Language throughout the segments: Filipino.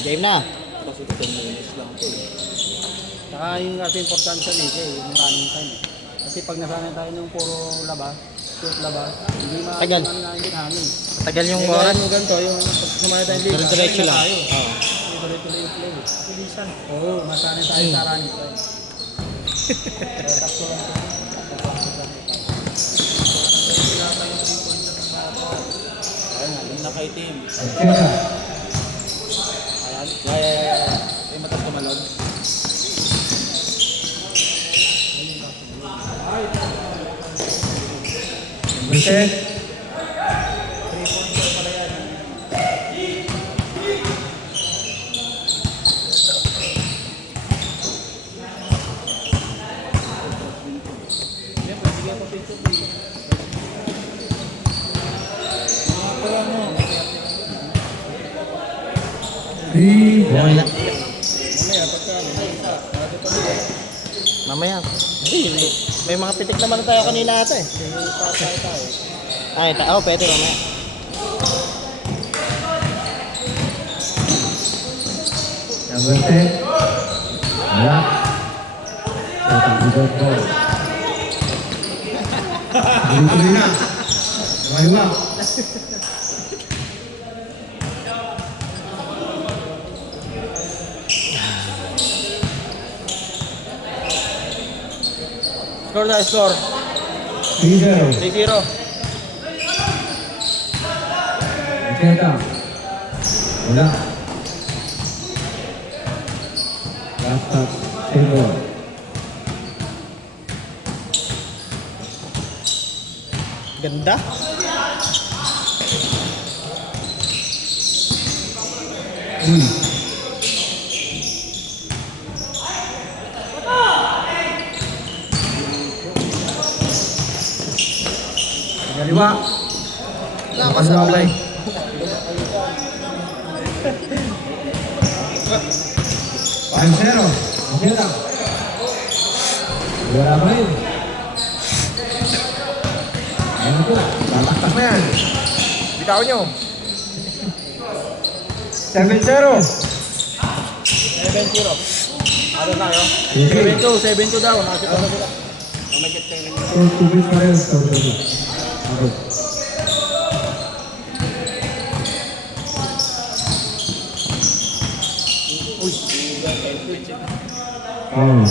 Game na. Kasi 10 minutes lang ito. Saka yung kasi importante sa liga yung running time. Kasi pag nasanay tayo ng puro labas, shoot labas, hindi Tagal. hindi hangin. Tagal yung Yung oras. yung ganito, yung pag sumanay tayo liga, Diretso lang. tayo. Oo. Diretso yung play. Bilisan. Oo, masanay tayo sa running time. Takso lang ito. Ayun nga, yung nakaitim. Arteta. Ayan, yeah. Yung matas kumalon. Number 10. Three, one. Mamaya. Hindi. May mga pitik naman tayo kanina ata eh. Ay, pwede mamaya. Number 10. Wala. Tatang ball. Tuloy na. Tumayo. Score na, score. 3-0. 3-0. Arteta. Wala. Last touch. Silver. Ganda. Kaliwa. Lakas ang play. Pansero. Okay lang. Wala pa rin. Ayan po. Tataktak na yan. Bitaw nyo. 7-0. 7-0. Ano tayo? Okay. 7-2 daw. Nakakita na sila. So, 2 bits pa rin. Okay. Oh.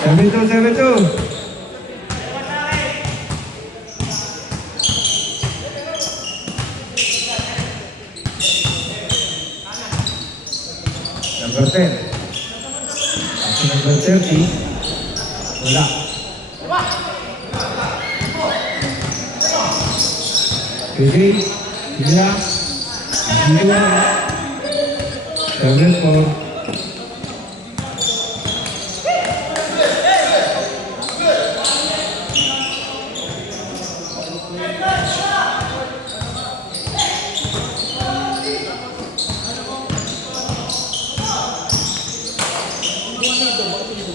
7-2. Number 10. Ako number 30. Wala. Pili. Pila. Pila. 7-4.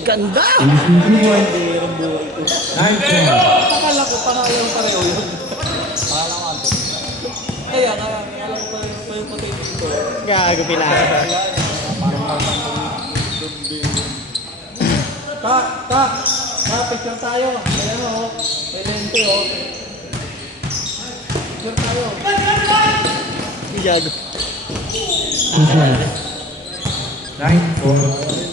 Ganda. 9-4. Akala ko pangalan pareho yun. Pangalan ko Anton. Kaya alam ko pa yung potato ito. Gago pinasa. Picture tayo. Ayan o. May lente o. Picture tayo. Gago. 9-4.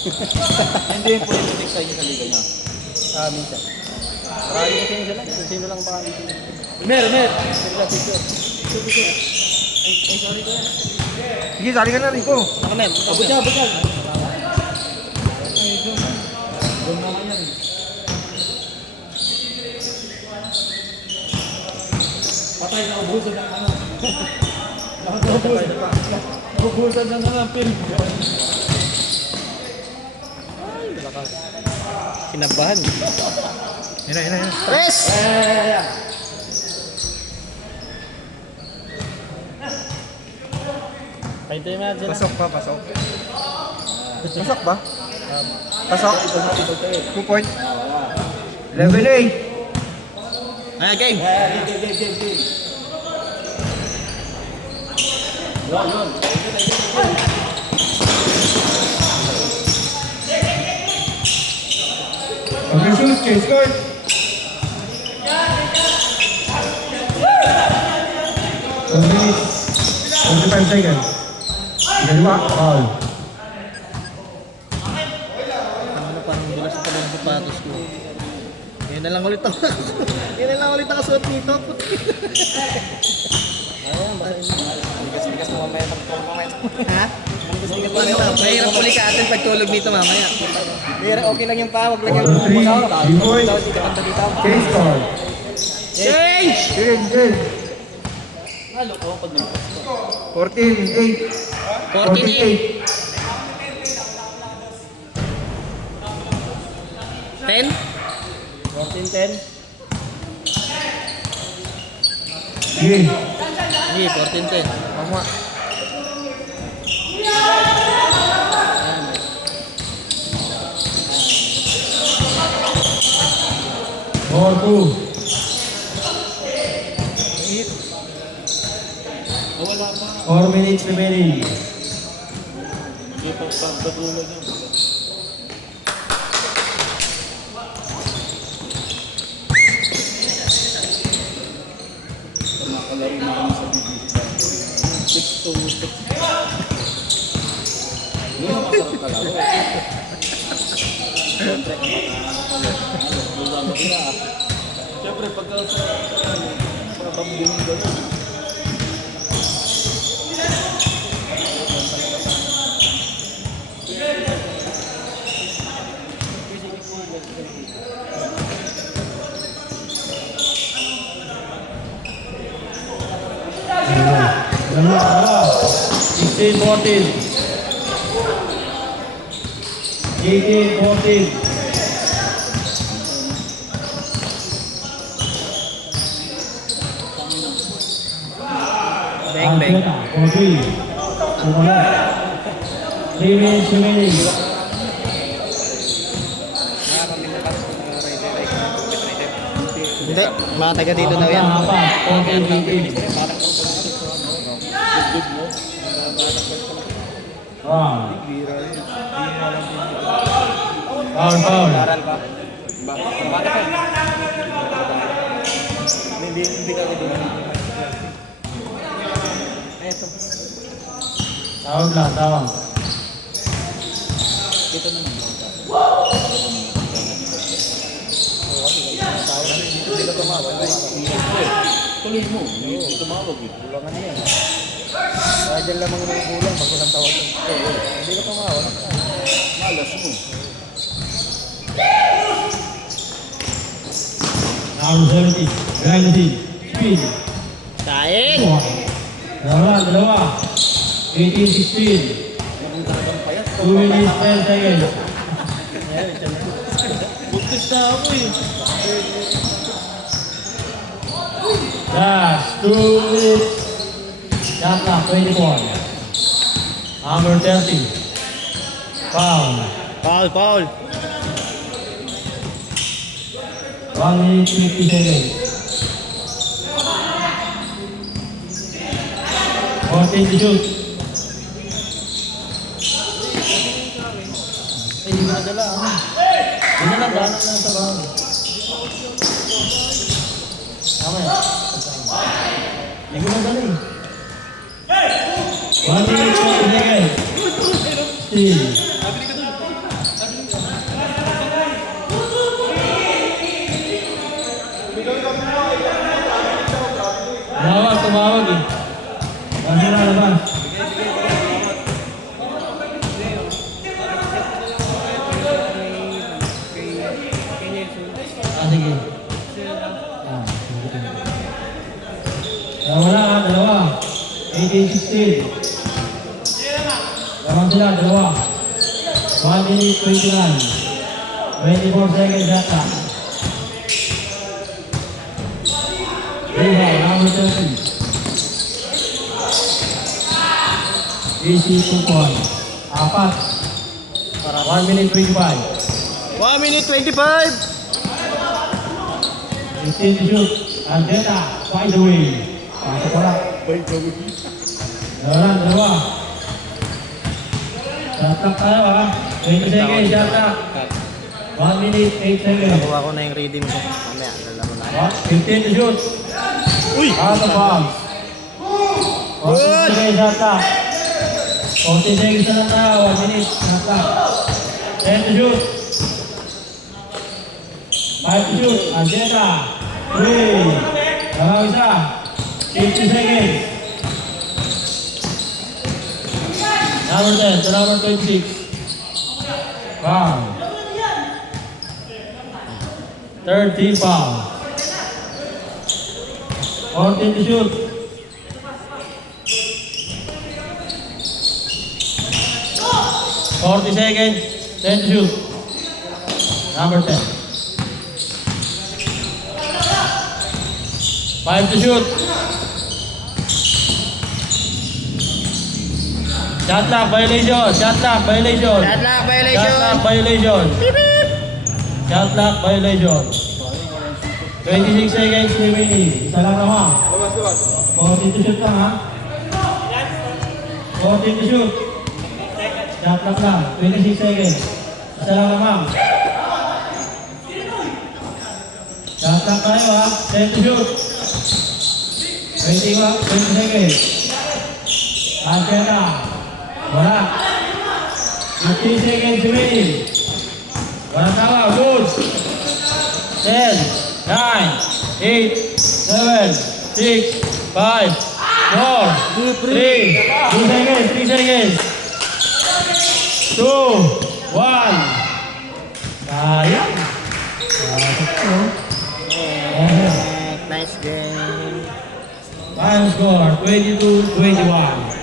Hindi yung politik sa inyo sa liga niya. Minsan. Marami kasi yun sila. Kung sino lang baka dito. Mer. Sila picture. Ay, sorry ko yan. Sige, sali ka na rin ko. Ako na. Abot ka. Doon naman yan. Patay na ubusan ng ano. Ubusan ng film. Kinabahan. Yan na. Tres! Pahinto yung mga dyan. Pasok ba? Pasok ba? Pasok? 2 point. 11-8. Ayan, game. Game. Yun. Okay, shoot. Change score. 2 minutes. 45 seconds. Dalawa. Foul. Ano, parang dulas na pala yung sapatos ko. Yun na lang ulit ako. Yun na lang ulit ako suot nito. Ayan, baka Bigas mo mamaya mamaya. Ha? Mahirap uli ka atin pagtulog nito mamaya. Mahirap, okay lang yung pawag lang yung... Quarter 3. B-boy. Change score. Change! Change. Halo ko pag nag 14-8. 14-8. 10? 14-10? Sige. Hindi, 14-10. Tama. 4-2. wala pa. 4 minutes remaining. Hindi pa pagkatulog yun. Nakalaro na kami sa bibig. 6-2. Hindi na masarap kalaro. Siyempre, siyempre, pagka sa pambiling gano'n. Dalawa. 16-14. 18-14. Bang, bang. 4-3. 3 minutes remaining. Hindi, mga taga dito daw yan. Apat. 14-18. Wow. Foul. Hindi ka rin. Tawag lang, tawag. Dito naman. Hindi ka tumawag. Tuloy mo. Hindi tumawag. Kulangan yan. Kaya dyan lamang kulang pag walang tawag. Hindi ka tumawag. Malas mo. Round 70. Granity. Speed. Saing! Dalawa. 18-16. 2 minutes 10 seconds. Buntis na ako eh. That's 2 minutes. Shot clock 24. Number 30. Foul. Foul. 1 minute 50 seconds. 14 to shoot. Hindi ko nadala. Hindi na daanan lang sa bahay. Tama yan. Hindi ko nadala eh. 1 minute 20 seconds. Still. Tumawag eh. Kasi na labas. Sige. Dalawa. 18-16. Lamang sila, dalawa. 1 minute 29. 24 seconds yata. Rehab, number 30. AC 2 point. Apat. 1 minute 25. 1 minute 25! 15 to shoot. Arjeta, by the way. Pasok wala. Dalawa. Shot clock tayo ha. 20 seconds, shot clock. 1 minute, 8 seconds. Nakuha ko na yung redeem ko. Mamaya, lalaro na. 15 to shoot. Uy! Out of bounds. 40 seconds, shot clock. 40 seconds na lang na. 1 minute, shot clock. 10 to shoot. 5 to shoot. Arjeta. 3. Dalawa isa. 50 seconds. Number 10 to number 26. Foul. 30 foul. 14 to shoot. 40 seconds. 10 to shoot. Number 10. 5 to shoot. Shot clock violation. Shot clock violation. Shot clock violation. Shot clock violation. Shot clock violation. 26 seconds remaining. Isa lang naman. 40 to shoot lang ha. 40 to shoot. Shot clock lang. 26 seconds. Isa lang naman. Shot clock tayo ha. 10 to shoot. 20 seconds. Arjeta. Wala. 15 seconds remaining. Walang tawa. Good. 10, 9, 8, 7, 6, 5, 4, 3, 2 seconds, 3 seconds. 2, 1. Sayang. Nice game. Final score, 22-21.